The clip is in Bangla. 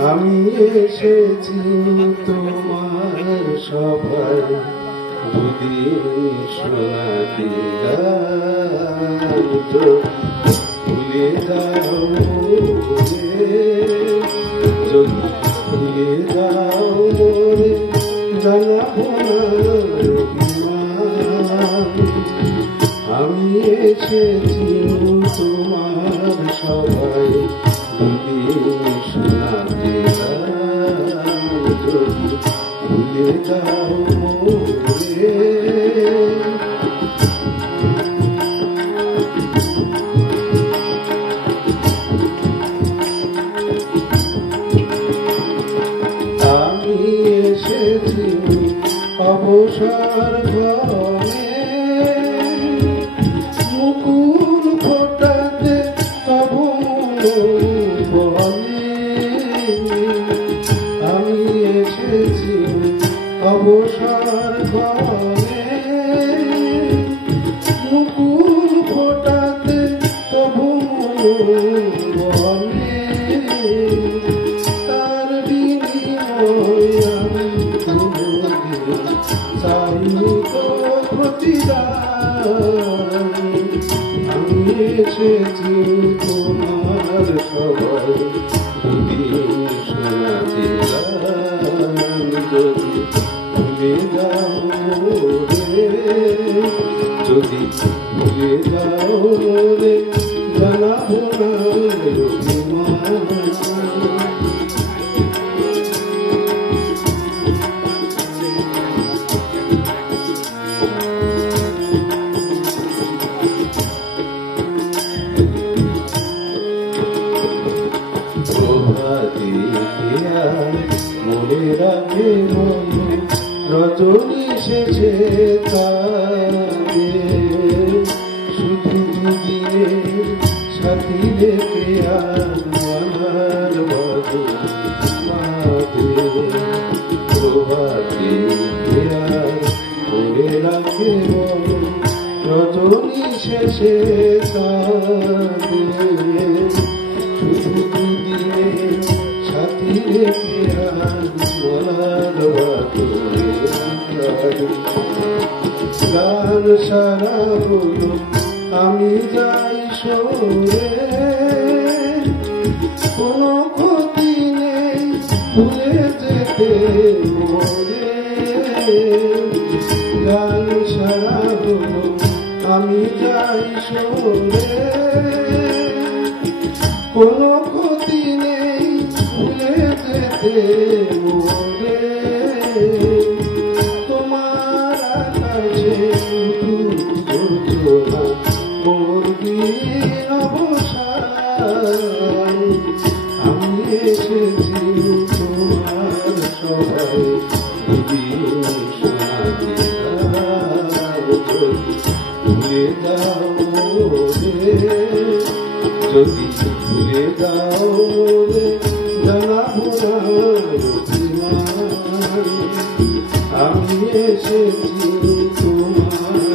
আমি এসেছি তোমার সভায় দুদিন শোনাতে ভুলে যাও যদি ভুলে যাও মোরে জানাবো আমি এসেছি তোমার সবাই দুদিন শোনাতে ভুলে যাও মোরে আমি এসেছি অবসর ঘরে মুকুল ফোটাতে তবু বলে আমি এসেছি অবসর ঘরে মুকুল ফোটাতে তবু বলে তার বিনিময় আমি চাই তো প্রতিদান আমি এসেছি তোমার সবাই দুদিন শোনাতে যদি ভুলে যাও রে যদি ভুলে যাও রে জানাবো না মনে রাখে মনে রজনী শেষে তাকে শুধু দুদিনের সাথী রেখে আর আমার বধূ মাঝে প্রভাতে মনে রাখে মনে রজনী শেষে তাকে শুধু দুদিনের সাথী রেখে গান সারা হলো আমি যাই সরে কোনো ক্ষতি নেই ভুলে যেতে মরে গান সারা হলো আমি যাই সরে কোনো ক্ষতি নেই ভুলে যেতে মরে তোমার কাছে মোর দিন অবসান আমি এসেছি তোমার সবাই দুদিন শোনাতে ভুলে যাও রে যদি ভুলে যাও রে জানাবো আমি এসেছি তোমার